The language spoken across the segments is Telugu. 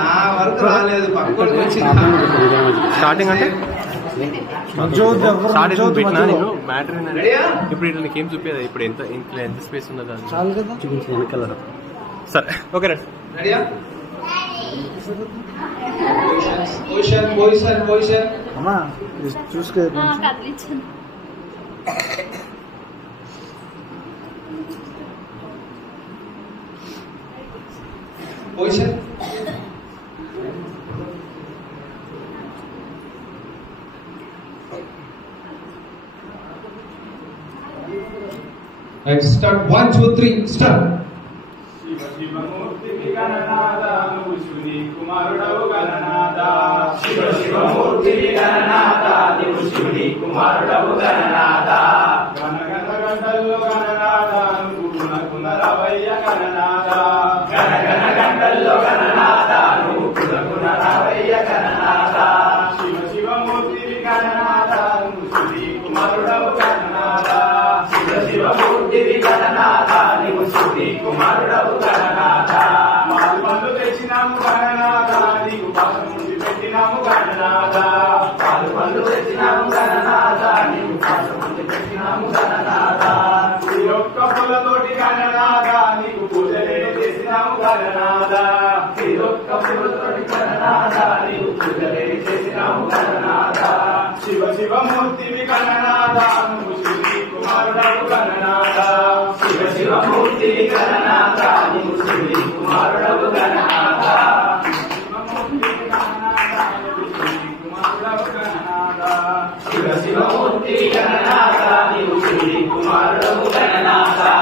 నా వరకు రాలేదు స్టార్టింగ్ అంటే పెట్టినా నేను మ్యాటర్ ఇప్పుడు ఇట్లా నీకేం చూపేది ఇప్పుడు ఎంత ఎంత స్పేస్ ఉన్నదా చూపించి వెనకాల సరే ఓకే రెడీ చూసుకో Position. Right, start. 1, 2, 3, start. Shiva Shiva Murti Gananada, Nushuni Kumarudavu Gananada. Shiva Shiva Murti Gananada, Nushuni Kumarudavu Gananada. Gana Gana Gandallo Gananada, Nukuna Kunaravaya Gananada. Gana Gana Gandallo Gananada, Nukuna Kunaravaya Gananada. Shiva Shiva Murti Gananada, Nushuni Kumarudavu Gananada. Shiva Shiva Murti Gananada, Nushuni Kumarudavu Gananada. Palpandu Techinamu Gananada, Niku Pasamundi Pettinamu Gananada. Palpandu Techinamu Gananada, Niku Pasamundi Pettinamu Gananada. Yokka Pulatoti Gananada, Niku Pujaleenu Chesinamu Gananada. Yokka Pulatoti Gananada, Niku Pujaleenu Chesinamu Gananada. Shiva Shiva Murti Gananada, Nushuni Kumarudavu Gananada. Shiva Shiva Murti Gananada, Nushuni Kumarudavu Gananada. Shiva Shiva Murti Gananada, Nushuni Kumarudavu Gananada.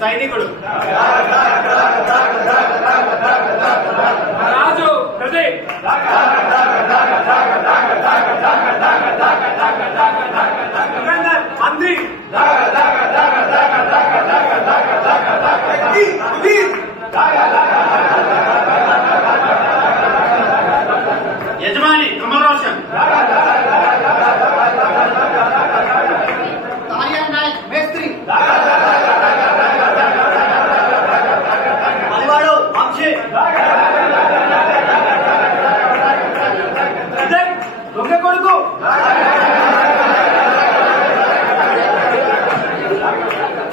సైనికుడు రాజు ప్రదీప్ మంత్రి యజమాని కమల్ రోషన్ మేస్త్రి దొంగ కొడుకు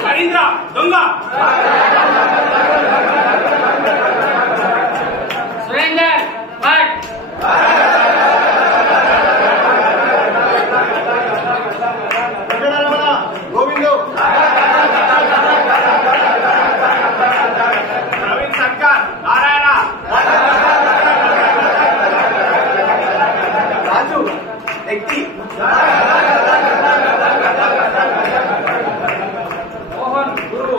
హరీంద్ర దొంగ సురేందర్ భట్ గోవిందు ప్రవీణ్ సర్కార్ నారాయణ రాజు వ్యక్తి మోహన్ గురు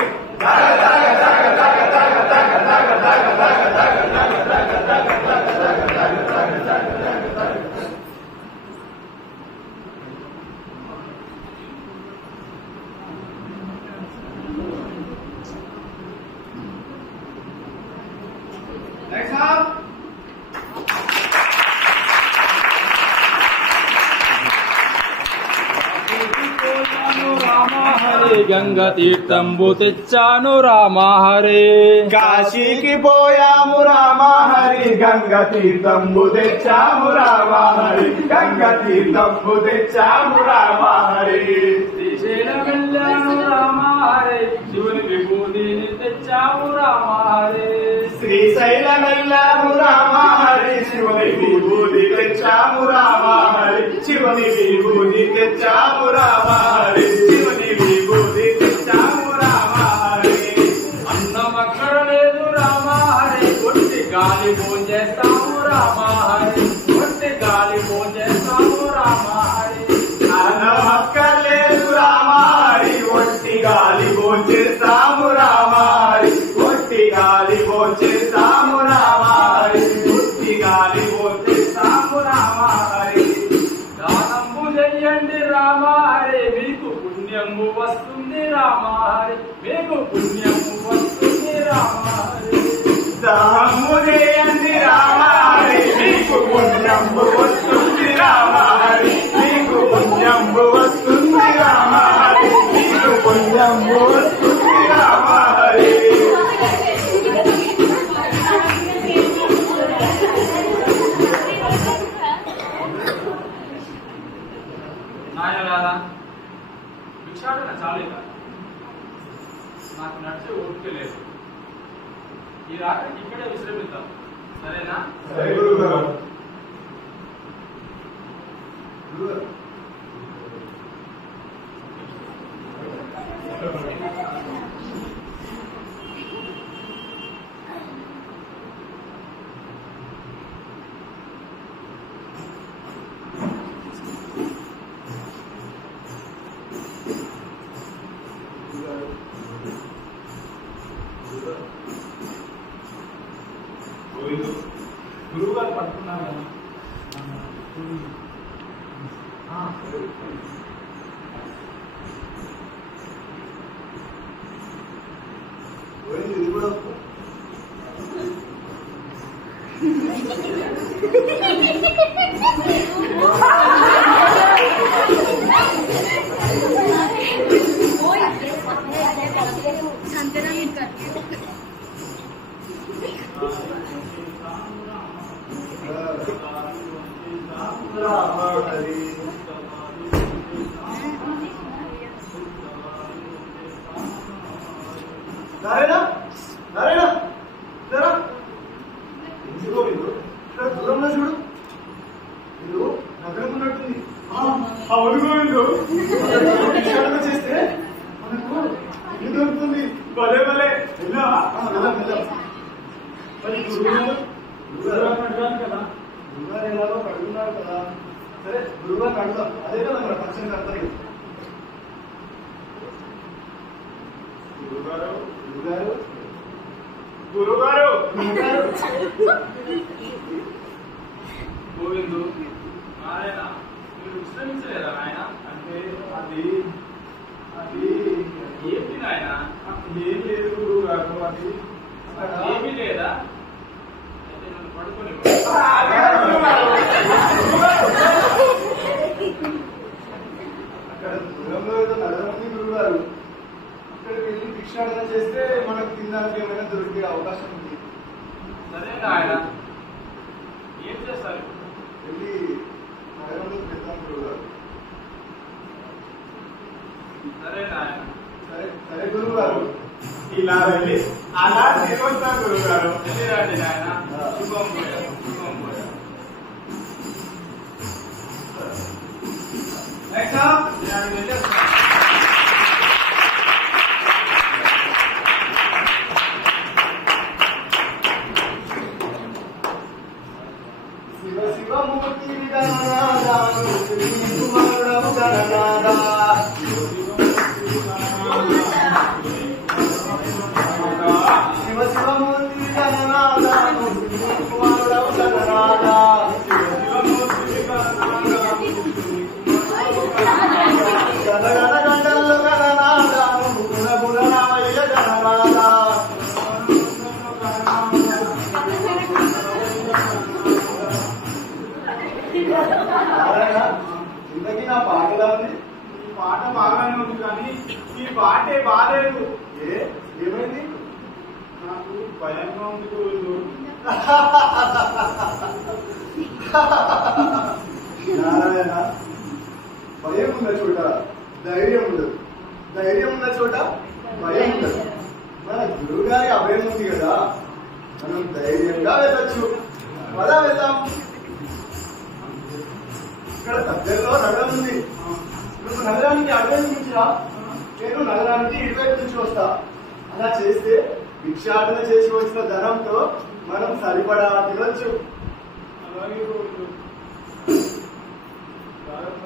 Next up. గంగ తీర్థంబు తెచ్చాను రామ హరే కాశీకి పోయాము రామ హరి గంగ తీర్థంబు తెచ్చాము రామ హరి గంగ తీర్థంబు తెచ్చాము రామ హరి శ్రీశైలం వెళ్ళాను రామ హరే శివుని విభూతిని తెచ్చాము రామ హరే శ్రీశైలం వెళ్ళాము రామ హరి శివుని విభూతి తెచ్చాము రామ హరి శివుని విభూతి తెచ్చాము రామ హరి శివుని విభూతి తెచ్చాము రామ హరి అన్నం అక్కడ లేదు రామ హరే కొట్టి గాలి భోంచేస్తాము రామ హరి కొట్టి గాలి భోంచేస్తాము రామ హరి అన్నం అక్కర్లేదు రామ హరి ఒట్టి గాలి భోంచేస్తాము రామ హరి ఒట్టి గాలి భోంచేస్తాము రామ హరి ఒట్టి గాలి భోంచేస్తాము రామ హరి దానంబు చెయ్యండి రామ హరే మీకు పుణ్యము వస్తుంది రామ హరి మీకు పుణ్యము వస్తుంది రామ హరి ఉత్సాహము చేయండి రామహరి మీకు పుణ్యంబు వస్తుంది రామహరి మీకు పుణ్యంబు వస్తుంది రామహరి మీకు పుణ్యంబు వస్తుంది రామహరి నాయనలారా భిక్షాటన చాలేక నాకు నడిచే ఓపిక లేదు. ఈ రాత్రికి ఇక్కడే విశ్రమిద్దాం, సరేనా? సరే గురుగారు. గురువు గారు పట్టుకున్నారు కదా. ఇది కూడా నారాయణ నారాయణ సరా ఎందుకో మీరు దూరంలో చూడు, మీరు నగరం ఉన్నట్టుంది. అవును గోవిందు, చేస్తే మనకు ఇల్లు దొరుకుతుంది. భలే భలే వెళ్ళావా? మరి గురువుగారు అడగాలి కదా, గురుగారు ఎలాగో కడుగున్నారు కదా. సరే గురువుగారు అడుగుదాం, అదే కదా మన ఫంక్షన్ కర్తవ్యం. గురుగారు గురుగారు గురుగారు గోవిందు, నారాయణ మీరు విశ్రమించలేదా నాయన? అంటే అది అది ఏంటి నాయన? ఏం లేదు గురువు గారు, అది ఏమీ లేదా? అయితే నన్ను పడుకొని అక్కడ దూరంలో ఏదో నగరం ఉంది గురువు గారు. అక్కడికి వెళ్ళి భిక్షాటన చేస్తే మనకు తినడానికి ఏమైనా దొరికే అవకాశం ఉంది. సరే నాయన, ఏం చేస్తారు? వెళ్ళి నగరంలో పెడతాం గురువు గారు. సరే నాయన. సరే సరే గురువు గారు, ఇలా వెళ్ళి అలా తీసుకొస్తాం గురువు గారు. వెళ్ళిరండి నాయన. శుభం పోయా, శుభం పోయా. నేను వెళ్ళేస్తాను. శివ శివమూర్తి గణనాదాను శ్రీ కుమారము గణనాదా శివ శివమూర్తి గణనాదాను శ్రీ కుమారము గణనాదా గణగణ గంటల్లో గణనాదాను గుణ గుణరామయ్య గణనాదా నారాయణ, ఇంతకీ నా పాట ఎలా ఉంది? ఈ పాట బాగానే ఉంది, కానీ ఈ పాటే బాగాలేదు. ఏమైంది? నాకు భయంగా ఉంది గురువు. నారాయణ, భయం ఉన్న చోట ధైర్యం ఉండదు, ధైర్యం ఉన్న చోట భయం ఉండదు. మన గురువు గారి అభయం ఉంది కదా, మనం ధైర్యంగా వెళ్ళొచ్చు. పద వెళ్దాం. ఇక్కడ దగ్గరలో నగరం ఉంది. నువ్వు నగరానికి అటువైపు నుంచి రా, నేను నగరానికి ఇటువైపు నుంచి వస్తా. అలా చేస్తే భిక్షాటన చేసి వచ్చిన ధనంతో మనం సరిపడా తినొచ్చు. అలాగే గురువు. జాగ్రత్త.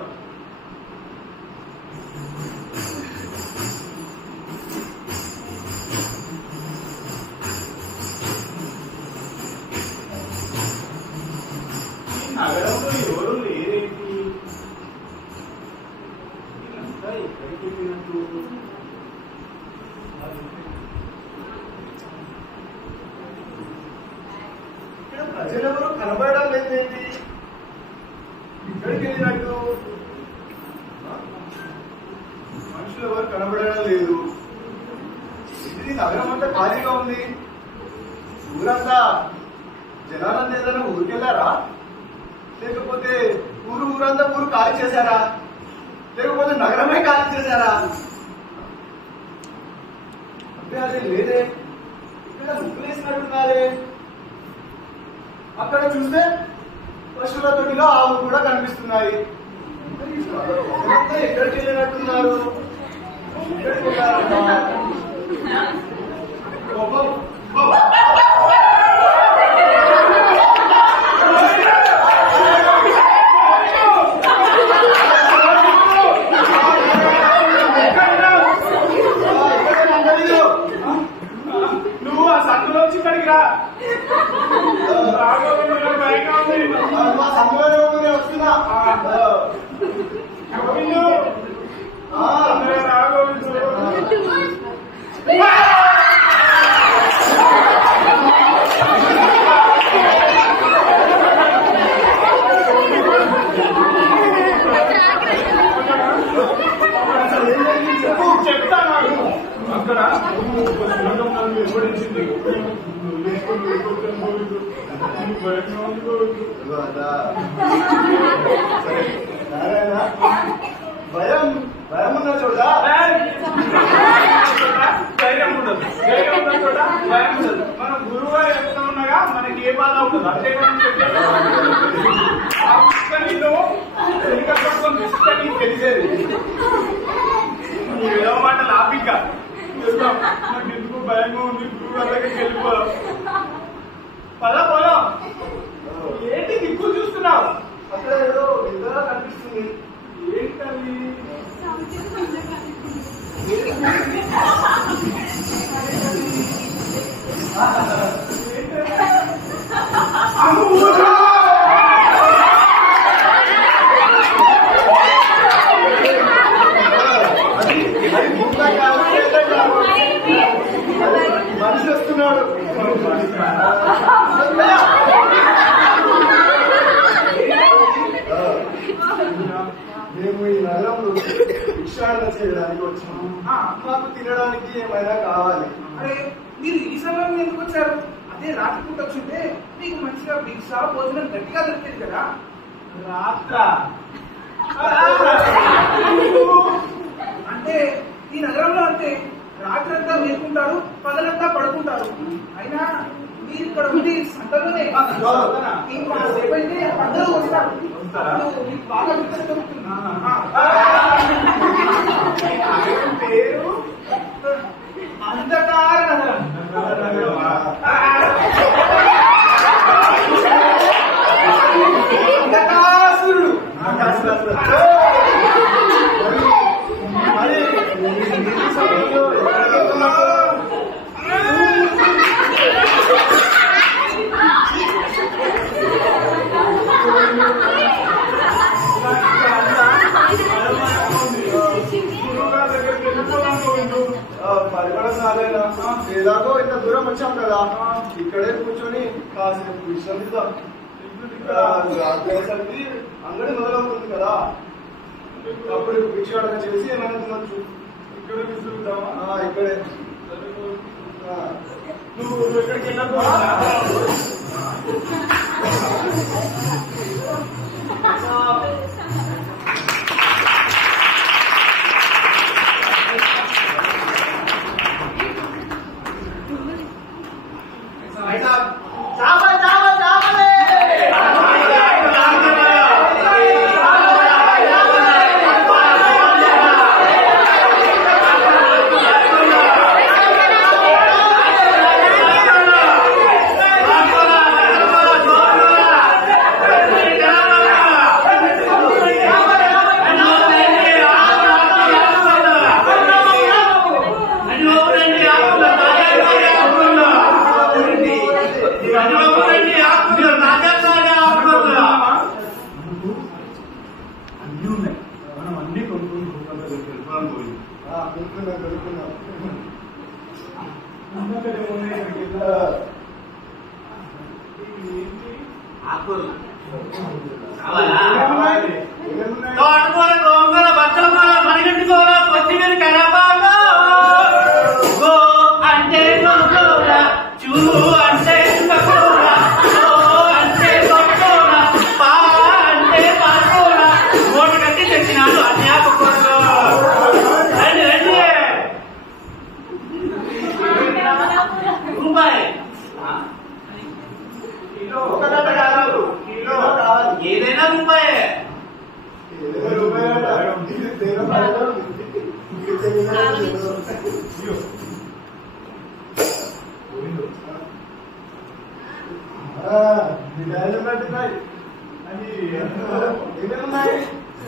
నగరంలో ఎవరు లేరేంటి? వీళ్ళంతా ఎక్కడికి వెళ్ళినట్టు? ప్రజలు ఎవరు కనబడడం లేదేంటి? ఇక్కడికి వెళ్ళినట్టు మనుషులు ఎవరు కనబడడం లేదు. ఇది నగరం అంతా ఖాళీగా ఉంది. ఊరంతా జనాలంతా ఏదైనా ఊరికెళ్ళారా? లేకపోతే ఊరంతా ఊరు ఖాళీ చేశారా? లేకపోతే నగరమే ఖాళీ చేశారా? అదే లేదే, ఇక్కడ ముగ్గులేసినట్టున్నారే. అక్కడ చూస్తే పశువుల తొట్టిలో ఆవులు కూడా కనిపిస్తున్నాయి. ఎక్కడికి వెళ్ళినట్టున్నారు? ఎక్కడికి వెళ్ళారమ్మా? నువ్వు ఆ సందులోంచి ఇక్కడికి రా. మా సందులో వస్తున్నా. చెప్తాను అక్కడ ఎప్పుడించింది భయం భయం ఉన్న చోట ధైర్యం ఉండదు. ధైర్యం ఉన్న చోట భయం ఉండదు. మనం గురువుగా చెప్తా ఉన్నాగా మనకి ఏ బాధ ఉండదు. అంతేకాని తెలిసేది ఏదో మాట లాపిక నాకు ఎందుకు భయంగా ఉంది. గురువు దగ్గరికి వెళ్ళిపోదాం. పదా పోదాం. ఏంటి దిక్కు చూస్తున్నావు? అక్కడ ఏదో విధంగా కనిపిస్తుంది. ఏంటది? మనిషి వస్తున్నాడు. మేము ఈ నగరంలో భిక్షాటన చేయడానికి వచ్చాము. మాకు తినడానికి ఏమైనా కావాలి. అరే మీరు ఈ సమయం ఎందుకు వచ్చారు? అదే రాత్రి పూట వచ్చింటే మీకు మంచిగా భిక్ష భోజనం గట్టిగా దొరికింది కదా. రాత్ర అంటే ఈ నగరంలో అంటే రాత్రంతా మేలుకుంటారు, పగలంతా పడుకుంటారు. అయినా మీరు ఇక్కడ ఉండి సంతలోనే ఇంకోసేపు అయితే అందరూ వస్తారు. మీకు బాగా భిక్ష దొరుకుతుంది. పేరు అంధకార నగరం. అంధకాసురుడు. ఎలాగో ఇంత దూరం వచ్చాం కదా, ఇక్కడే కూర్చొని కాసేపు విశ్రమిద్దాం. రాత్రికి అంగడి మొదలవుతుంది కదా, అప్పుడు భిక్షాటన చేసి ఏమైనా తినొచ్చు. ఇక్కడ విసురుతావా? ఇక్కడే. నువ్వు ఎక్కడికి వెళ్ళినప్పుడు ఏంటి తోటకూర గోంగూర బచ్చల కూర మరిగడ్డి కూర కొత్తిమీర కరివేపాకు గో అంటే గోంగూర చూ అంటే కూర అంటే గోంగూర పా అంటే పాలకూర ఓటు కట్టి తెచ్చినాడు అన్ని ఆకుకూరలు రండి రండి రూపాయి ఏదైనా రూపాయే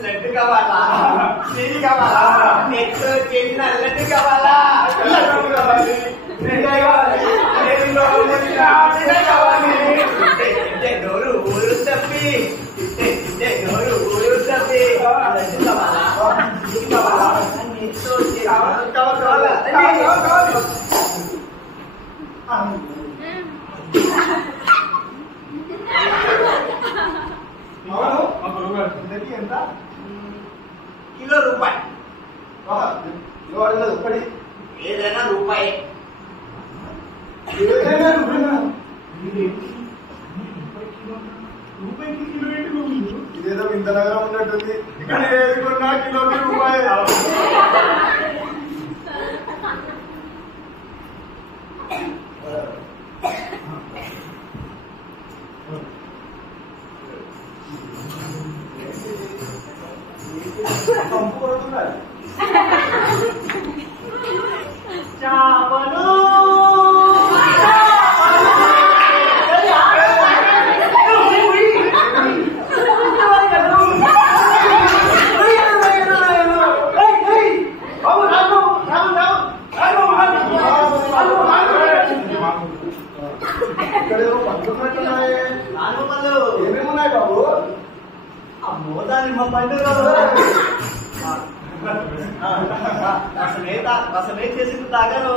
లడ్డు కావాలా నెయ్యి కావాలా నెక్స్ట్ చేసిన లడ్డు కావాలా నోరు ఊరు తప్పి నోరు ఊరు తప్పి ఎంత కిలో రూపాయి ఏదైనా రూపాయి ఇదేదో ఇంత నగరం ఉన్నట్టుంది ఇక్కడ ఏది కొన్నా కిలోకి రూపాయి చాపలు ఏమేమున్నాయి బాబు అమ్మో దానిమ్మ పండు రసమే చేసి తాగరు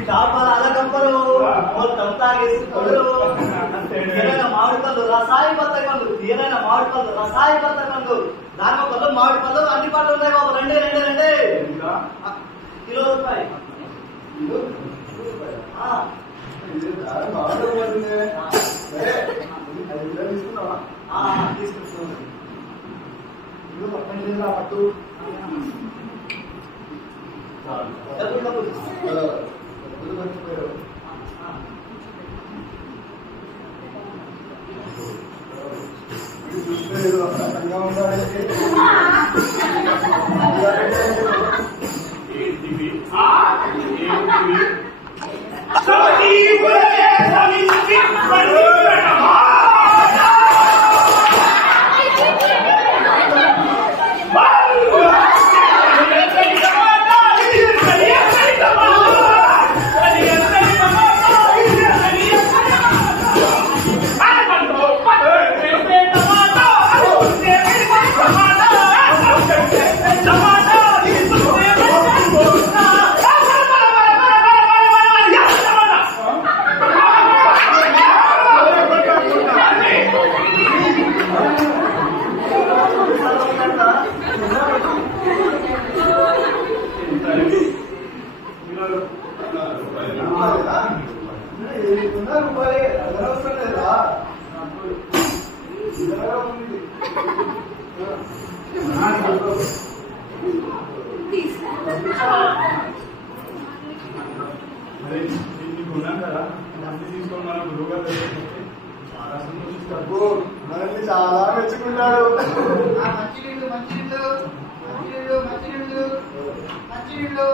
చేపలు అలగంపరు మొత్తం తాగేసి కొడరు తీరైన మామిడి పళ్ళు రసాయి బతకండు తీరైన మామిడి పళ్ళు రసాయి బతకండు దానిమ్మ పళ్ళు మామిడి పళ్ళు అన్ని పళ్ళు ఉన్నాయి బాబు రండి రండి రండి కిలో రూపాయి తీసుకున్నావా పట్టు మనల్ని చాలా మెచ్చుకుంటాడు. మంచినీళ్ళు మంచినీళ్ళు మంచినీళ్ళు మంచినీళ్ళు మంచినీళ్ళు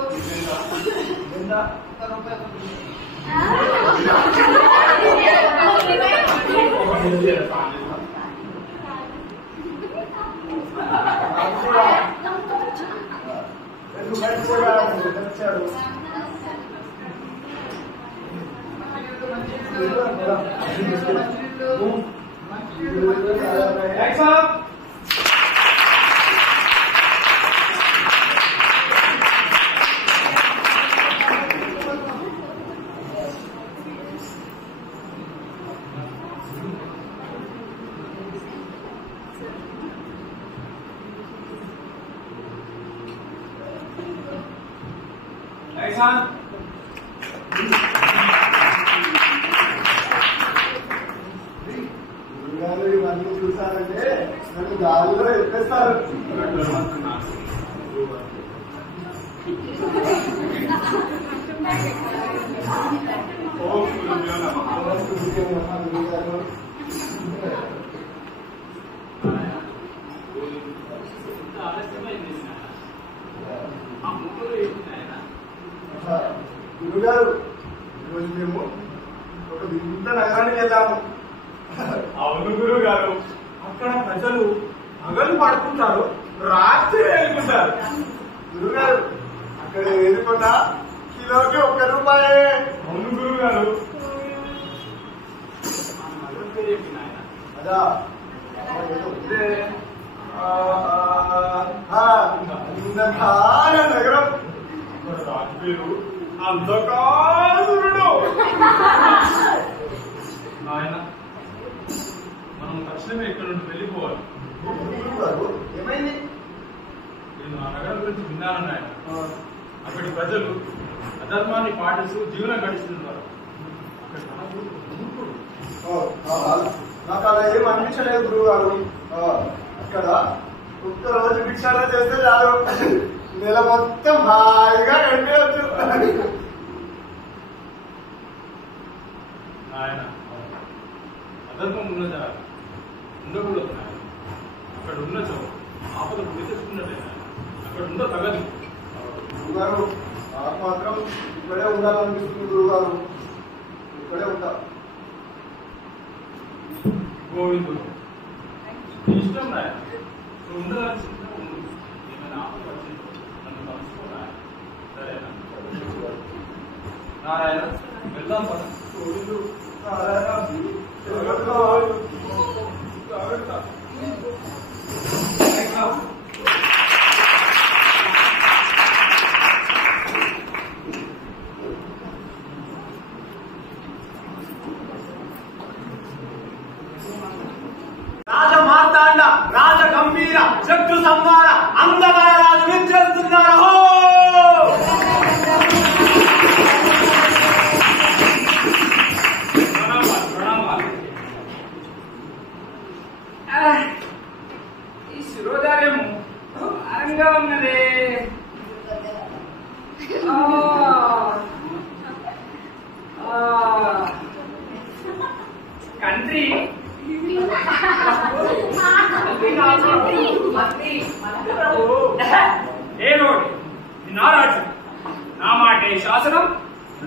ఇవన్నీ చూసారంటే నన్ను గాలిలో ఎత్తేస్తారు. గురుగారు ఈరోజు మేము ఒక వింత నగరానికి వెళ్దాము. అవును గురువు గారు, అక్కడ ప్రజలు పగలు పడుకుంటారు, రాత్రి వెళ్ళుకుంటారు. గురుగారు అక్కడ ఏదుకున్నా కిలోకి ₹1. అవును గురువు గారు. అదా అంధకార నగరం. అక్కడ రాజు పేరు అంధకారుడు. ఆయన మనం తక్షణమే ఇక్కడ నుండి వెళ్ళిపోవాలి. గురుగారు ఏమైంది? నేను ఆ నగరం గురించి విన్నానని ఆయన. అక్కడి ప్రజలు అధర్మాన్ని పాటిస్తూ జీవనం గడిస్తున్నారు. అక్కడ రాజు మూర్ఖుడు. నాకు అలా ఏం అనిపించలేదు గురువు గారు. అక్కడ ఒక్కరోజు భిక్షాటన చేస్తే చాలు, నెల మొత్తం హాయిగా గడిపేయచ్చు. ఆయన అధర్మం ఉన్నదా ఉండకూడదు. అక్కడ ఉన్నచో ఆపద గుర్తిస్తున్నట్టే. అక్కడ ఉందో తగదు. గురుగారు నాకు మాత్రం ఇక్కడే ఉండాలనిపిస్తుంది. గురుగారు ఇక్కడే ఉంటా. గోవిందుడు నీ ఇష్టం నాయన, నువ్వు ఉండాలని ఉండు. ఏమైనా ఆపద వచ్చిందో నన్ను కలుసుకోరా. సరేనా నారాయణ, వెళ్దాం పద. గోవిందు నారాయణ జాగ్రత్త. రాజమార్తాండ, రాజగంభీర, శత్రు సంహార, అంధకార రాజు విచ్చేస్తున్నారు. ఈ శిరోధార్యము భారంగా ఉన్నదే. కంత్రి నేను నా రాజ్యం, నా మాటే శాసనం,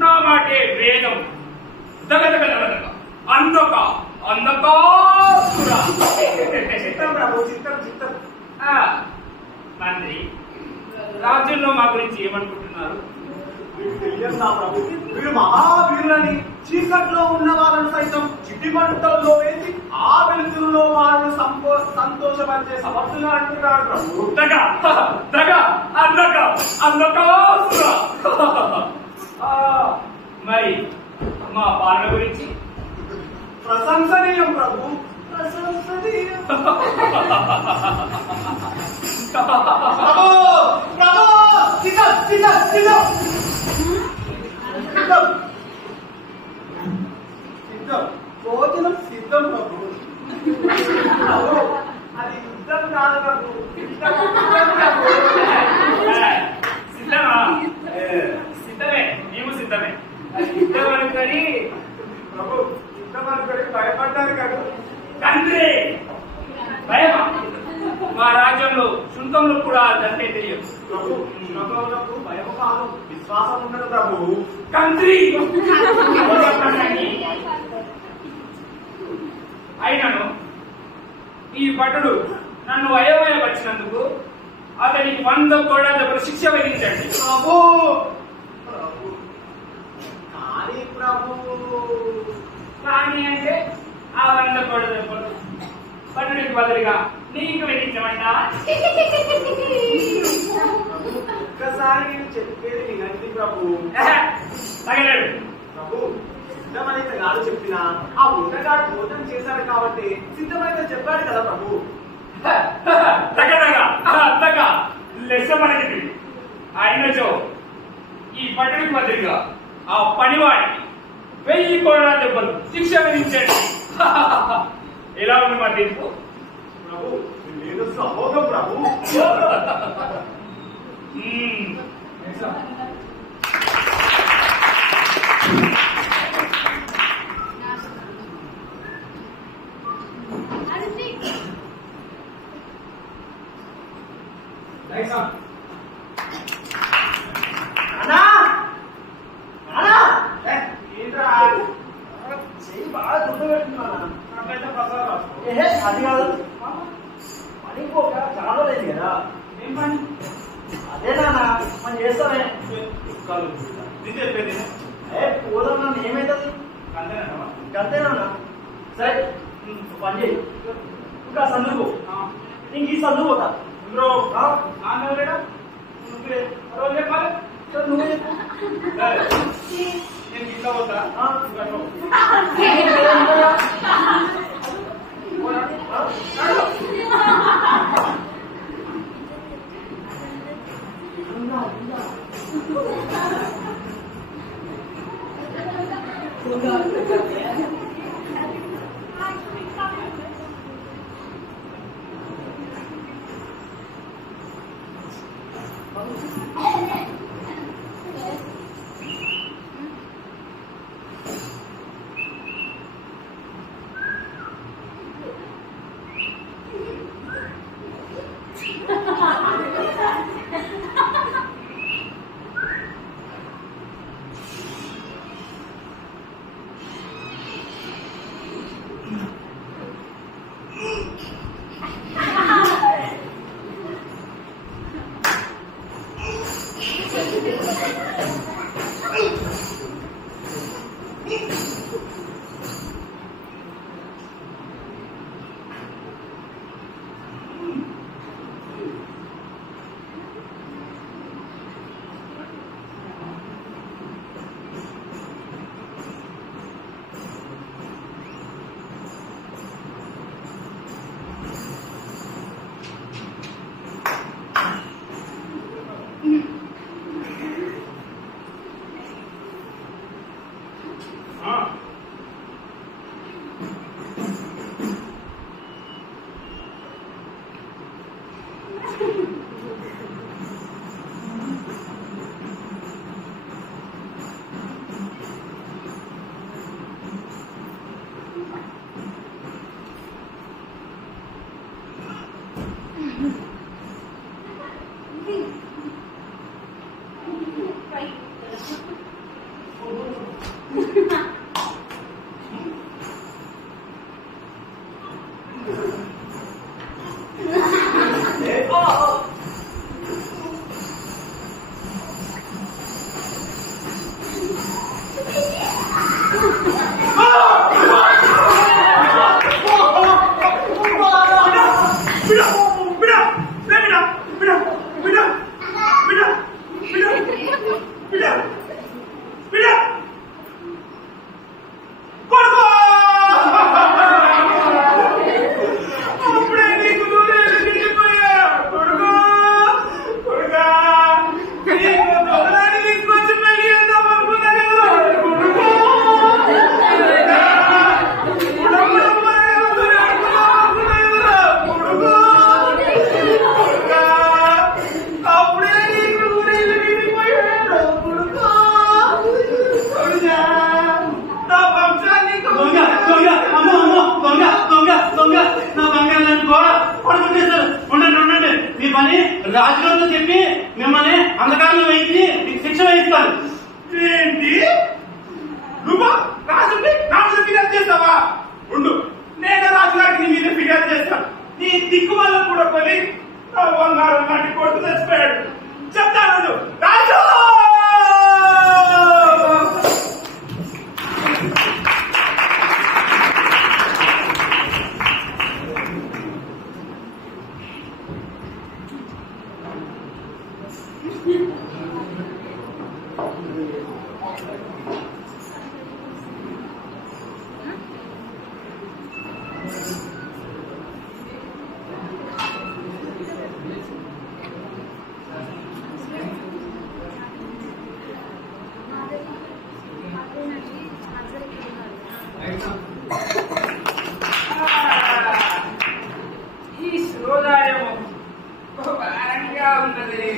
నా మాటే వేదం. దగదగదగదగ అందక అందకాసురా. చిత్తం ప్రభు, చిత్తం చిత్తం. మంత్రి, రాజ్యంలో మా గురించి ఏమనుకుంటున్నారు? మీకు తెలియదు నా ప్రభు, మీరు మహావీరులని, చీకట్లో ఉన్న వాళ్ళను సైతం చిట్టి మంటల్లో వేసి ఆ వెలుతురులో వాళ్ళను సంతోషపరిచే సమర్థులు అంటున్నారు ప్రభు. దగ దగ అందక అందకాసురా. మరి మా పాలన గురించి ప్రశంసనీయం ప్రభు, ప్రశంసనీయం. ప్రభు ప్రభు, చిత్తం చిత్తం చిత్తం సిద్ధం సిద్ధం, భోజనం సిద్ధం ప్రభు. ప్రభు అది యుద్ధం కాదు ప్రభు, సిద్ధం ప్రభు. సిద్ధమా? సిద్ధమే, మేము సిద్ధమే. సిద్ధం అనుకొని ప్రభు యుద్ధం అనుకొని భయపడ్డారు కదా. తండ్రి భయమా? మా రాజ్యంలో శుంఠంలో కూడా దంతే తెలియదు. ప్రభు ఉన్నప్పుడు భయం కాదు, విశ్వాసం ఉండదు ప్రభు. కంత్రి అయినను ఈ భటుడు నన్ను అయోమయపరిచినందుకు అతనికి 100 కోడలకు శిక్ష విధించండి. ప్రభు ప్రభు కానీ ప్రభు, కానీ అంటే ఆ 100 కోడలకు భటుడికి బదులుగా నీకు విధించమంటా? ఒక్కసారి నేను చెప్పేది వినండి ప్రభు. తగలేడు. ప్రభు సిద్ధమైతే కాదు చెప్పినా, ఆ ఉండగాడు భోజనం చేశాడు కాబట్టి సిద్ధమైతే చెప్పాడు కదా ప్రభు. తగదగ లెస్స మనకి అయినచో ఈ పట్టణకు బదులుగా ఆ పనివాడికి 1000 కోట్ల దెబ్బలు శిక్ష విధించండి. ఎలా ఉంది మా తీర్పు? ప్రభు లేదు సహోదరు ప్రభు. బాగా గుర్తుపెట్టుకున్నా అది కాదు పని పోక చాలా లేదు కదా. ఏం పని? అదే నాన్న మనం చేస్తామే. నేను చెప్పేది పోదాం నాన్న, ఏమైతుంది అంతేనా? అంతేనా? సరే పని చేయి, ఇంకా సందుకు ఇంక ఈ సందుకు పోతా. బ్రో ఆంధ్రలేడా నువ్వే రోజు చెప్పాలి. నువ్వే నేను ఇంట్లో పోతా. ఈ శిరోధార్యము భారంగా ఉన్నది.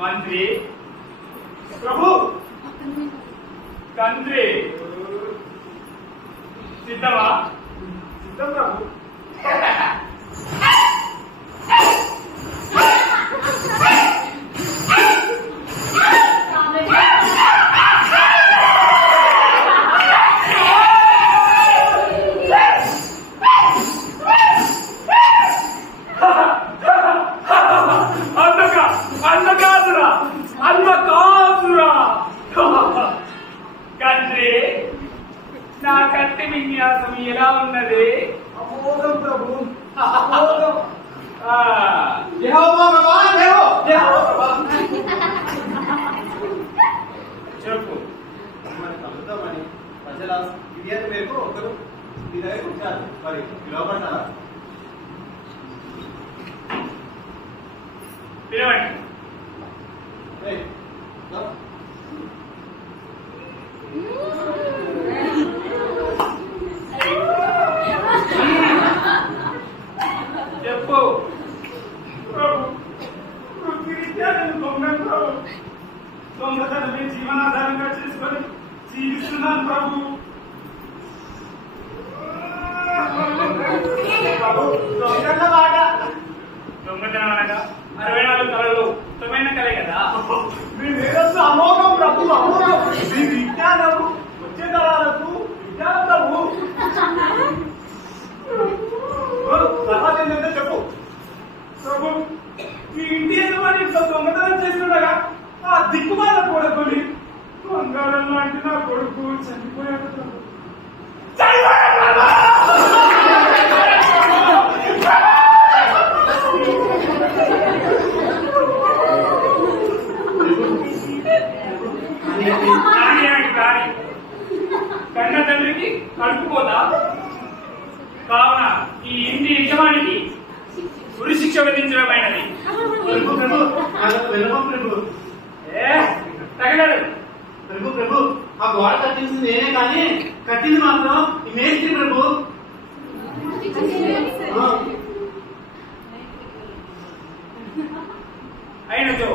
మంత్రి ప్రభు తండ్రి సిద్ధమా? సిద్ధం ప్రభు. తండ్రి నా కంటి విన్యాసం ఎలా ఉన్నది? అమోఘం ప్రభు, అమోఘం. చెప్పు. కలుద్దామని ప్రజల ఫిర్యాదు మేరకు ఒకరు మీ దగ్గర వచ్చారు. మరి పిలవబడ్డారా? పిలవండి. చెప్పు. ప్రభు వృత్తిరీత్యా నేను దొంగను ప్రభు. దొంగతనమే జీవనాధారంగా చేసుకొని జీవిస్తున్నాను ప్రభు. దొంగల మాట దొంగతనం అనగా 64 కళలు ఉత్తమైన కళ కదా. మీ మేధస్సు అమోఘం ప్రభు, అమోఘం. మీ విజ్ఞానము వచ్చే తరాలకు విజ్ఞానం ప్రభు. తర్వాత ఏంటంటే చెప్పు. ప్రభు మీ ఇంటి యజమాని దొంగతనం చేస్తుండగా ఆ దిక్కుమాల కొడుకుని బంగారం లాంటి నా కొడుకు చనిపోయాడు ప్రభు. కన్న తండ్రికి కడుపుకోదా? కావున ఈ ఇంటి యజమానికి ఉరి శిక్ష విధించడమైనది. తగలడు. ప్రభు ప్రభు ఆ గోడ కట్టించింది నేనే కానీ కట్టింది మాత్రం ఈ మేస్త్రి ప్రభు. అయినచో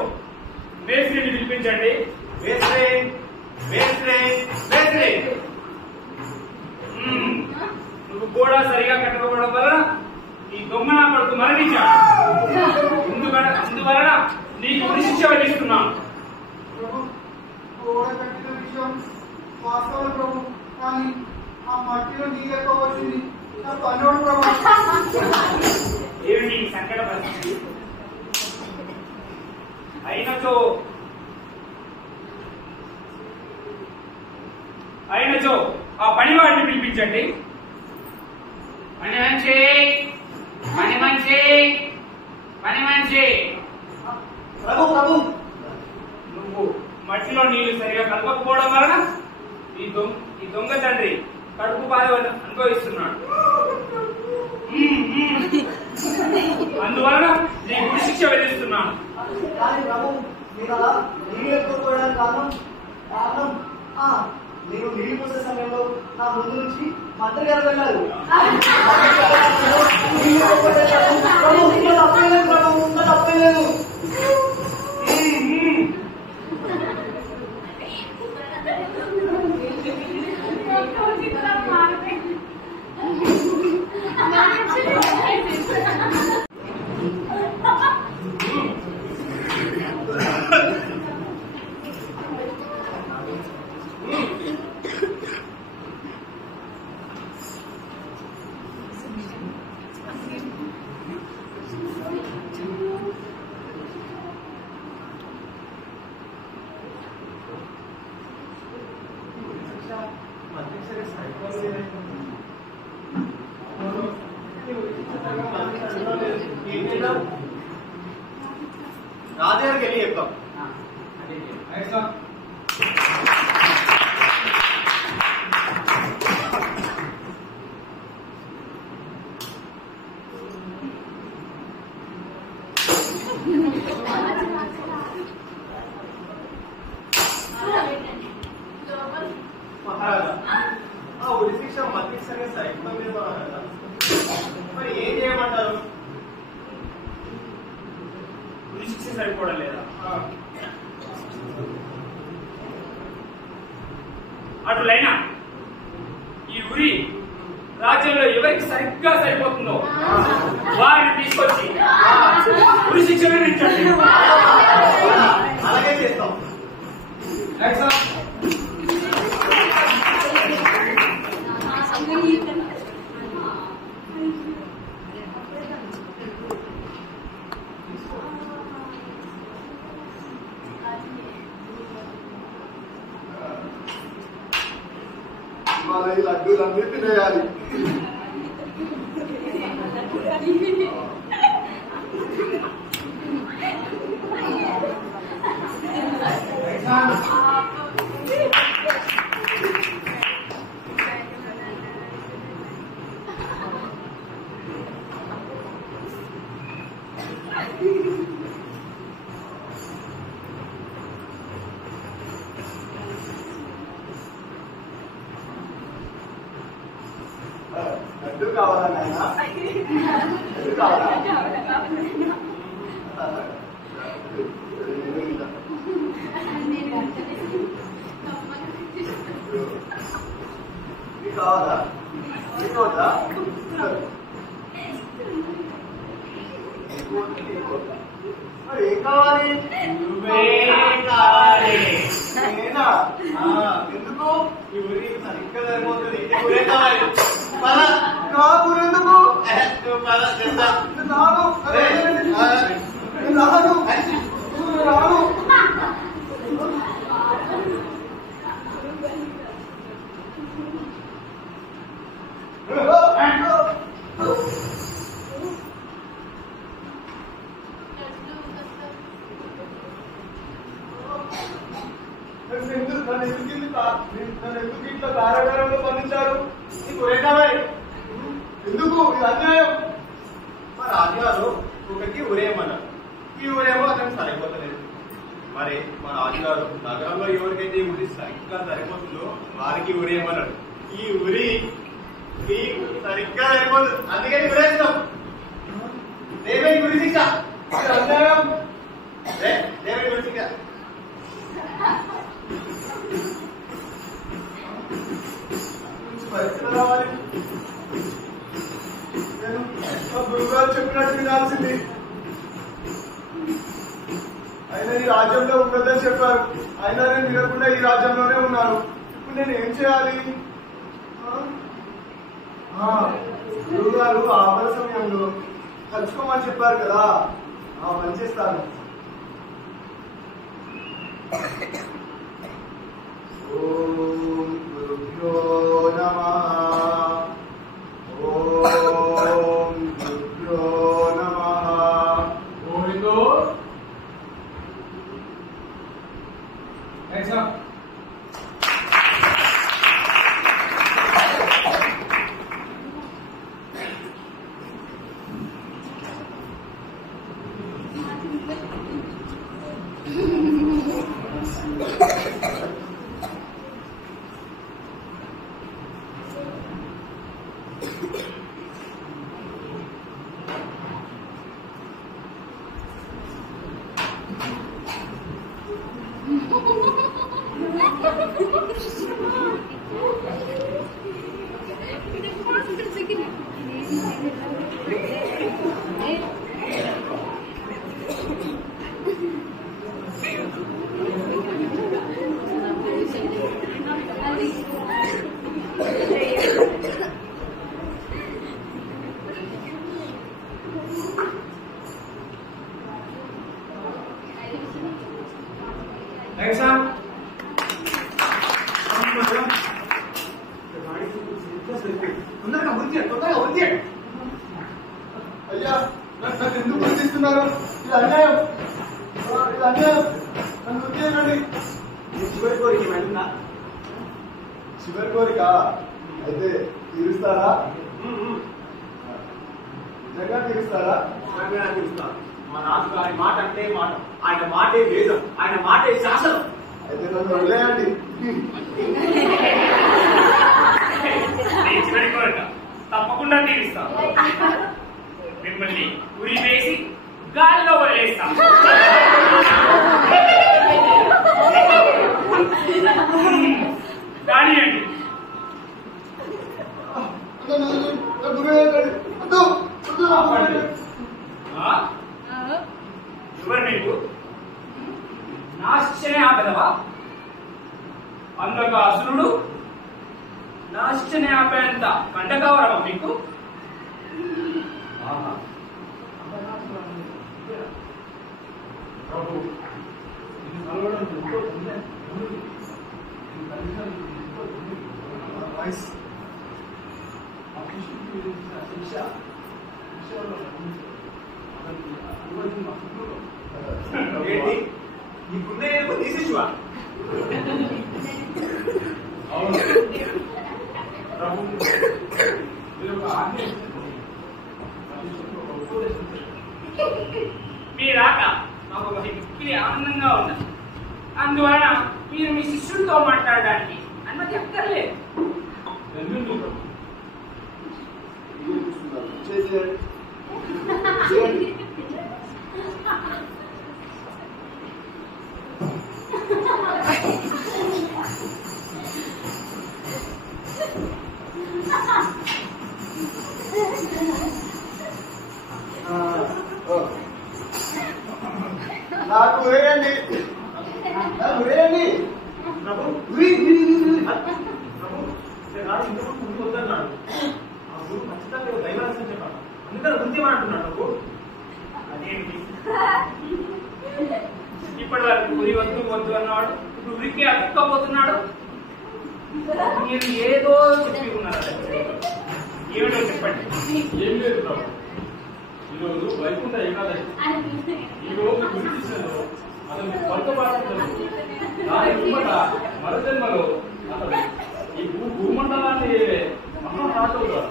మేస్త్రిని పిలిపించండి. మేస్త్రి మేస్త్రి మేస్త్రి. నువ్వు కూడా సరిగా కట్టకపోవడం వలన ఈ దొంగ నా కొడుకు మరణించాడు. అందువలన నీకు ఉరి శిక్ష విధిస్తున్నాను. ప్రభు గోడ కట్టిన విషయం వాస్తవం ప్రభు, కానీ ఆ మట్టిలో నీళ్ళు ఎక్కువ వచ్చింది. నా పన్నోడు ప్రభు. ఏమిటి సంకట పరిస్థితి? అయినచో ఆ పనివాడిని పిలిపించండి. పని మంచి పని మంచి పని మంచి. ప్రభు ప్రభు నువ్వు మట్టిలో నీళ్లు సరిగా కలపకపోవడం వలన ఈ దొంగ తండ్రి కడుపు బాధ అనుభవిస్తున్నాడు. అందువలన నేను ఉరి శిక్ష విధిస్తున్నాను. కానీ ప్రభు మీరు అలా నీళ్ళు ఎక్కువడానికి కారణం నేను నీళ్ళు పోసే సమయంలో నా ముందు నుంచి మంత్రి గారు వెళ్ళారు. తప్పలేదు. చెప్తాం. మహారాజా ఉరి శిక్ష మధ్య సరిపోతుంది మహారాజా. మరి ఏం చేయమంటారు? ఉరి శిక్ష సరిపోవడం లేదా? అటులైనా ఈ ఉరి రాజ్యంలో ఎవరికి సరిగ్గా సరిపోతుందో వారిని తీసుకొచ్చి ఉరి శిక్ష విధించండి. అలాగే చేస్తాం. ఇవాళ ఈ లడ్డూలన్నీ తినేయాలి. లడ్డు కావాలా నాయనా? లడ్డు కావాలా? ఇది కావాలా? ఇది వద్దా? మరి ఏం కావాలి? నువ్వే కావాలి. నేనా? ఎందుకు? ఈ ఊరి సరిగ్గా సరిపోతుంది. ఈ ఊరే కావాలి. పద. నాకు ఎందుకు? నువ్వు పద చెప్తా. రాను. రాను. రాను. నన్ను ఎందుకు ఇట్లా కారాగారంలో బంధించారు? నీకు ఊరే కావాలి. ఎందుకు? ఇది అన్యాయం. మా రాజుగారు ఒకటి ఊరేమన్నారు. ఈ ఊరేమో అతనికి సరిపోతలేదు. మరి మా రాజుగారు నగరంలో ఎవరికైతే ఈ ఊరి సరిగ్గా సరిపోతుందో వారికి ఊరేమన్నాడు. ఈ ఊరి సరిగ్గా సరిపోతుంది, అందుకని ఊరేస్తాం. దేవే గురి శిక్ష. ఇది అన్యాయం. దేవే గురి శిక్ష. పరిస్థితులు రావాలి. నేను మా గురువుగారు చెప్పినట్టు వినాల్సింది. ఆయన ఈ రాజ్యంలో ఉండదని చెప్పారు. అయినా నేను వినకుండా ఈ రాజ్యంలోనే ఉన్నాను. ఇప్పుడు నేను ఏం చేయాలి? గురువుగారు ఆపద సమయంలో కలుసుకోమని చెప్పారు కదా, పని చేస్తాను. ఓం గురుభ్యో నమః. ఓం గురుభ్యో నమః. గోవిందో ఎగ్జామ్ ఎగ్జామ్ తొందరగా ఉంది. అయ్యా, నన్ను ఎందుకు గుర్తిస్తున్నారు? ఇది అన్యాయం. నన్ను వదిలేయండి. చివరి కోరిక ఏమైనా? చివరి కోరిక అయితే తీరుస్తారా? నిజంగా తీరుస్తారా? తీరుస్తాను. మా నాన్నగారి మాట అంటే మాట, ఆయన మాటే వేదం, ఆయన మాటే శాసనం. అయితే నన్ను వదిలేయండి. తప్పకుండా తీరుస్తాం. మిమ్మల్ని ఉరి వేసి గాలిలో వదిలేస్తాం. కానియండి. ఎవరు మీకు నాశ్చర్య ఆపదవా? అందుక అసురుడు నాశ్చర్య ఆపేంత కండకవరమా మీకు? ఏంటి నీకున్న ఏనుగు తీసేసివా? అవును ప్రభు, మీ రాక నాకు ఒక మిక్కిలి ఆనందంగా ఉన్నది. అందువలన మీరు మీ శిష్యుడితో మాట్లాడడానికి అనుమతి అక్కర్లేదు. నాకు వేయండి. నాకు వేయండి. ప్రభు ప్రభు నాడు ఇంతకు ముందు వద్దన్నాడు. ఆ గురువు ఖచ్చితంగా దైవరసం చెప్పాను. అందుకని ఉందేమని అంటున్నాడు ప్రభు. అదేంటి ఇప్పటి వరకు ఉరి వద్దు వద్దు అన్నాడు, ఇప్పుడు ఉరికి అతుక్కపోతున్నాడు. మీరు ఏదో చెప్పి ఉన్నారు. ఏమిటో చెప్పండి. ఏం లేదు ప్రభు, ఈరోజు వైకుంఠ ఏకాదశి. ఈరోజు గురి తీసినారు అతను స్వర్గ భారతంలో మరజన్మలో అతడు ఈ భూమండలాన్ని మహారాజవుతాడు.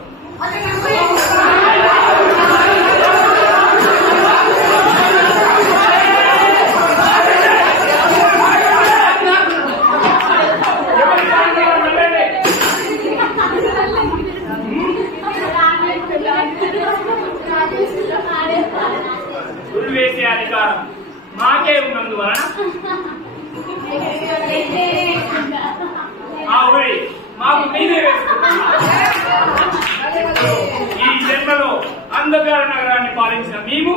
గురి వేసే అధికారం మాకే ఉన్నందువలన ఆ ఉరి మాకు మీదే వేసుకుంటున్నారు. ఈ జన్మలో అంధకార నగరాన్ని పాలించిన మేము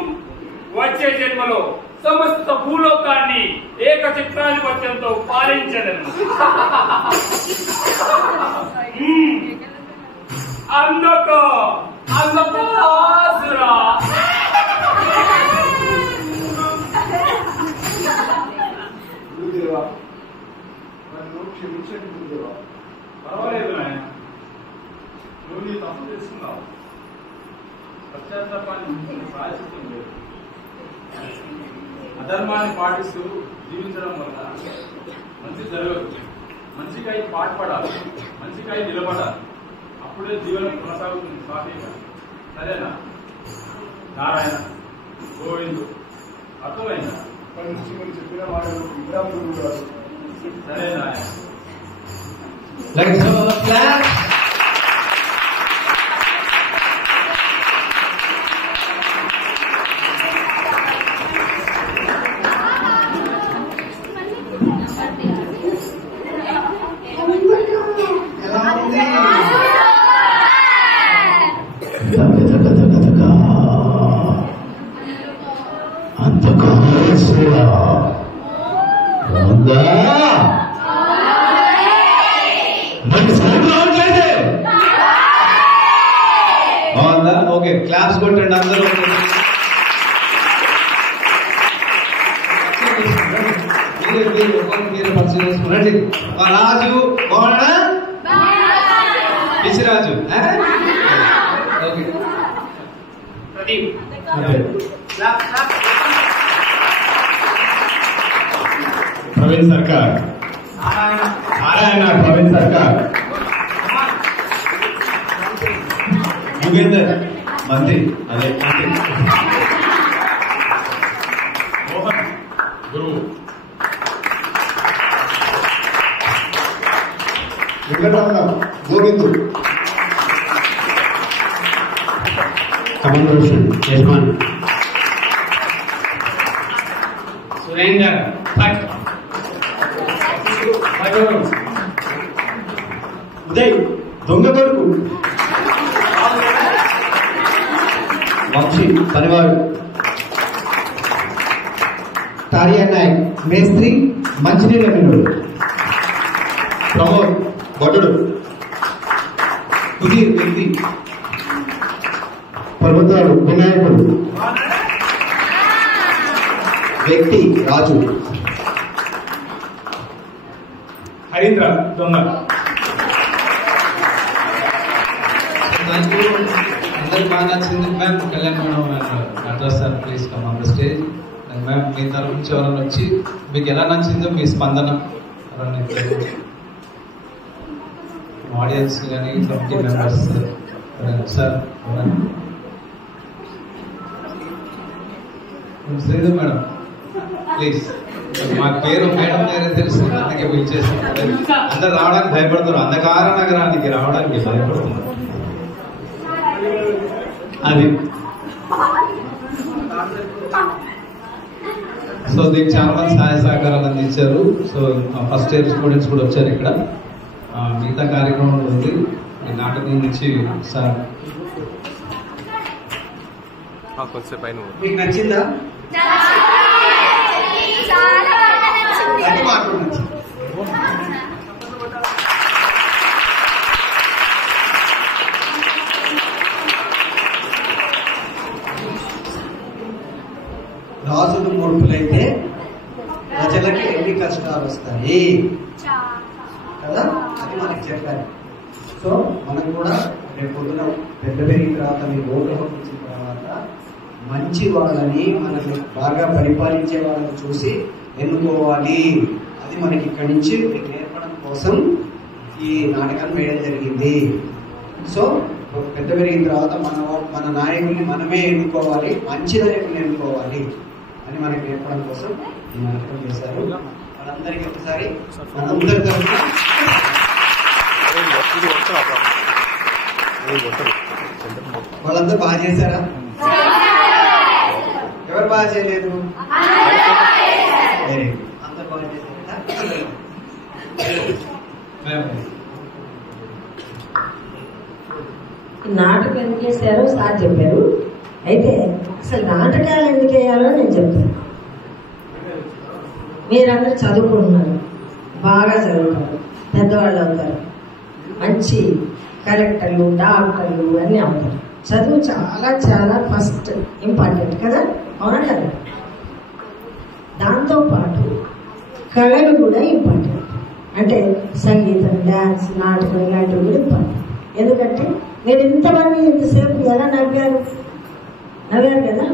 వచ్చే జన్మలో సమస్త భూలోకాన్ని ఏకచిత్రాధిపత్యంతో పాలించదను. అందకాసురా గురుదేవా, నన్ను క్షమించండి గురుదేవా. పర్వాలేదు నాయన, నువ్వు నీ తప్పు తెలుసుకున్నావు. పశ్చాత్తాపాన్ని ప్రాయశ్చిత్తం లేదు. అధర్మాన్ని పాటిస్తూ జీవించడం వల్ల మంచి జరగదు. మంచికై పాటుపడాలి, మంచికై నిలబడాలి. అప్పుడే జీవనం కొనసాగుతుంది సాఫీగా. సరేనా నారాయణ, గోవిందు, అర్థమైందా? ఇప్పటి నుంచి మీరు చెప్పిన మాటలు విగ్రహం గురువు గారు. సరేనా? ఓకే, క్లాప్స్ కొట్టండి అందరూ. మీరు పరిచయం చేసుకున్నాండి. మా రాజు బాగున్నా, పిచ్చిరాజు. ఓకే, ప్రదీప్ ప్రవీణ్ సర్కార్. నారాయణ ప్రవీణ్ సర్కార్. యుగేందర్ మంత్రి. అదే మోహన్ గురువు. వెంకటరమణ గోవిందు. కమల్ రోషన్ యజమాన్. సురేందర్ భట్. ఉదయ్ దొంగ కొడుకు. వంశీ పనివాడు. తారియా నాయక్ మేస్త్రి మంచినీళ్ళ వినుడు. ప్రమోద్ భటుడు. సుధీర్ వ్యక్తి. పర్వతాడు వినాయకుడు. వ్యక్తి రాజు. హరీంద్ర దొంగ. అందరికి బాగా నచ్చింది ma'am. Kalyan madam Nataraj sir please come on the stage. Ma'am మీ తరఫు నుంచి ఎవరైనా వచ్చి మీకు ఎలా నచ్చిందో మీ స్పందన ఆడియన్స్ కానీ committee members sir. Sridhar madam please. మా పేరు మేడం దగ్గర తెలుసు, అందుకే పిలిచేసాం. అందరు రావడానికి భయపడుతున్నారు, అంధకార నగరానికి రావడానికి భయపడుతున్నారు. అది సో దీనికి చాలా మంది సహాయ సహకారాలు అందించారు. సో ఫస్ట్ ఇయర్ స్టూడెంట్స్ కూడా వచ్చారు ఇక్కడ. మిగతా కార్యక్రమం ఉంది. ఈ నాటకం నుంచి సార్ కొంచెం పైన మీకు నచ్చిందా? అది మాకు నచ్చింది. రాజులు మూర్ఖులైతే ప్రజలకి ఎన్ని కష్టాలు వస్తాయి కదా, అది మనకి చెప్పారు. సో మనం కూడా రేపు పొద్దున పెద్ద పెరిగిన తర్వాత మీ ఓటు ఇచ్చిన తర్వాత మంచి వాళ్ళని, మనల్ని బాగా పరిపాలించే వాళ్ళని చూసి ఎన్నుకోవాలి. అది మనకి ఇక్కడి నుంచి నేర్పడం కోసం ఈ నాటకాన్ని వేయడం జరిగింది. సో పెద్ద పెరిగిన తర్వాత మన నాయకుల్ని మనమే ఎన్నుకోవాలి, మంచి నాయకుల్ని ఎన్నుకోవాలి అని మనకి నేర్పడం కోసం ఈ నాటకం చేశారు. వాళ్ళందరికీ ఒకసారి మనందరి తరఫున వాళ్ళందరూ బాగా చేశారా? ఎవరు బాగా చేయలేదు? వెరీ గుడ్, అందరు బాగా చేశారు. నాటకం ఎందుకు చేశారో సార్ చెప్పారు. అయితే అసలు నాటకాలు ఎందుకు వేయాలో నేను చెప్తాను. మీరందరూ చదువుకుంటున్నారు, బాగా చదువుతారు, పెద్దవాళ్ళు అవుతారు, మంచి కలెక్టర్లు, డాక్టర్లు అన్నీ అవుతారు. చదువు చాలా చాలా ఫస్ట్ ఇంపార్టెంట్ కదా, అవునా కదా? దాంతోపాటు కళలు కూడా ఇంపార్టెంట్. అంటే సంగీతం, డాన్స్, నాటకం ఇలాంటివి కూడా ఇంపార్టెంట్. ఎందుకంటే మీరు ఇంతమంది ఇంతసేపు ఎలా నవ్వారు కదా,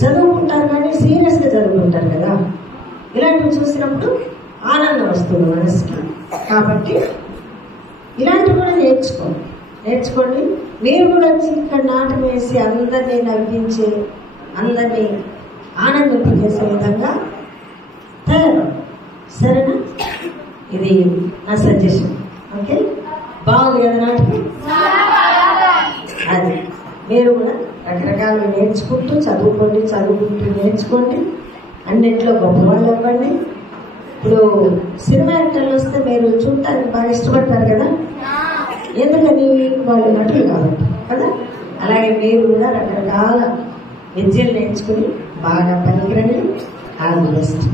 చదువుకుంటారు కానీ సీరియస్గా చదువుకుంటారు కదా. ఇలాంటివి చూసినప్పుడు ఆనందం వస్తుంది మనసుకి. కాబట్టి ఇలాంటివి కూడా నేర్చుకోండి. మీరు కూడా వచ్చి ఇక్కడ నాటకం వేసి అందరినీ నవ్వించే, అందరినీ ఆనందింపజేసే విధంగా తయారు. సరేనా? ఇది నా సజెషన్. ఓకే, బాగుంది కదా నాటకం? అది మీరు కూడా రకరకాలు నేర్చుకుంటూ చదువుకుంటూ నేర్చుకోండి. అన్నింటిలో గొప్పవాళ్ళు అవ్వండి. ఇప్పుడు సినిమా యాక్టర్లు వస్తే మీరు చూడటానికి బాగా ఇష్టపడతారు కదా, ఎందుకని? వాళ్ళు నటులు కాబట్టి కదా. అలాగే మీరు కూడా రకరకాల విద్యలు నేర్చుకుని బాగా పనికిరండి. All the best.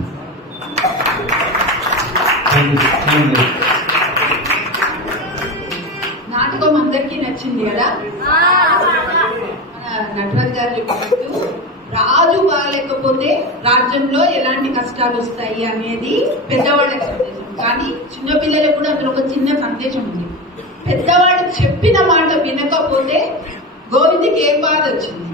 నాటకం అందరికీ నచ్చింది కదా. మన నటరాజ్ గారు చెప్పినట్టు రాజు బాగాలేకపోతే రాజ్యంలో ఎలాంటి కష్టాలు వస్తాయి అనేది పెద్దవాళ్ళకి సందేశం. కానీ చిన్నపిల్లలకు కూడా అందులో ఒక చిన్న సందేశం ఉంది. పెద్దవాళ్ళు చెప్పిన మాట వినకపోతే గోవిందుకి ఏం బాధ వచ్చింది?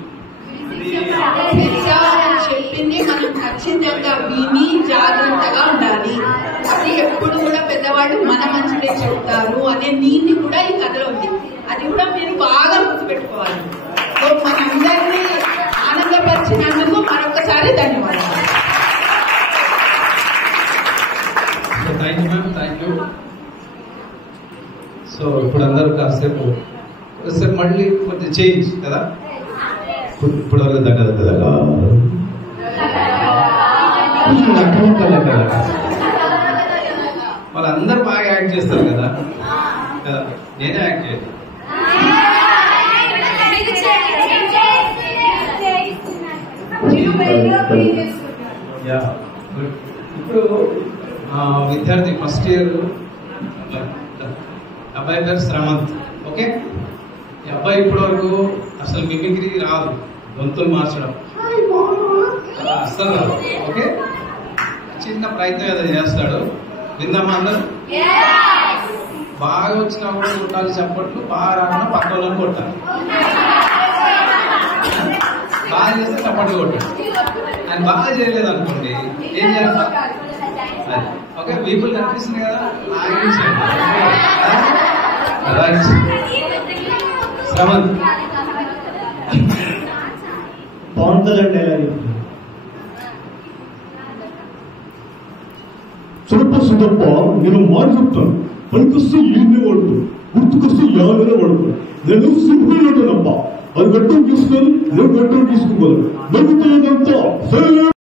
పెద్దవాళ్ళు చెప్పింది మనం ఖచ్చితంగా విని జాగ్రత్తగా ఉండాలి. అది ఎప్పుడు కూడా పెద్దవాళ్ళు మన మంచిదే చెప్తారు అనే నీతి కూడా ఈ కథలో ఉంది. అది కూడా మీరు బాగా గుర్తుపెట్టుకోవాలి. సో మనందరినీ ఆనందపరిచినందుకు మరొకసారి ధన్యవాదాలు. Thank you ma'am, thank you. So ఇప్పుడు అందరూ కాసేపు మళ్ళీ కొంచెం చేంజ్ కదా. ఇప్పుడు వరకు దగ్గర కదా వాళ్ళందరూ బాగా యాక్ట్ చేస్తారు కదా. నేనే యాక్ట్ చేయాలి. ఇప్పుడు విద్యార్థి ఫస్ట్ ఇయర్ అబ్బాయి పేరు శ్రమంత్. ఓకే, ఈ అబ్బాయి ఇప్పటి వరకు అసలు మిమిక్రీ రాదు, గొంతులు మార్చడం అస్సలు రాదు. ఓకే, చిన్న ప్రయత్నం ఏదో చేస్తాడు. విందామా అందరు? బాగా వచ్చినా కూడా కొట్టాలి చప్పట్లు, బాగా రాకుండా పక్క వాళ్ళని కొట్టాలి. బాగా చేస్తే చప్పట్లు కొట్టాలి. ఆయన బాగా చేయలేదు అనుకోండి ఏం చేస్తా. ఓకే, వీపులు కనిపిస్తుంది కదా, శ్రవణ్ బాగుంటుందండి. సుడప్ప నేను మాట చెప్తాను, పనికొస్తే ఈయనే వాడుతాను, గుర్తుకొస్తే యాదనే వాడుతాను. నేను సింపుల్ అబ్బా, అది గట్టం తీసుకొని నేను గట్టం తీసుకోగలను.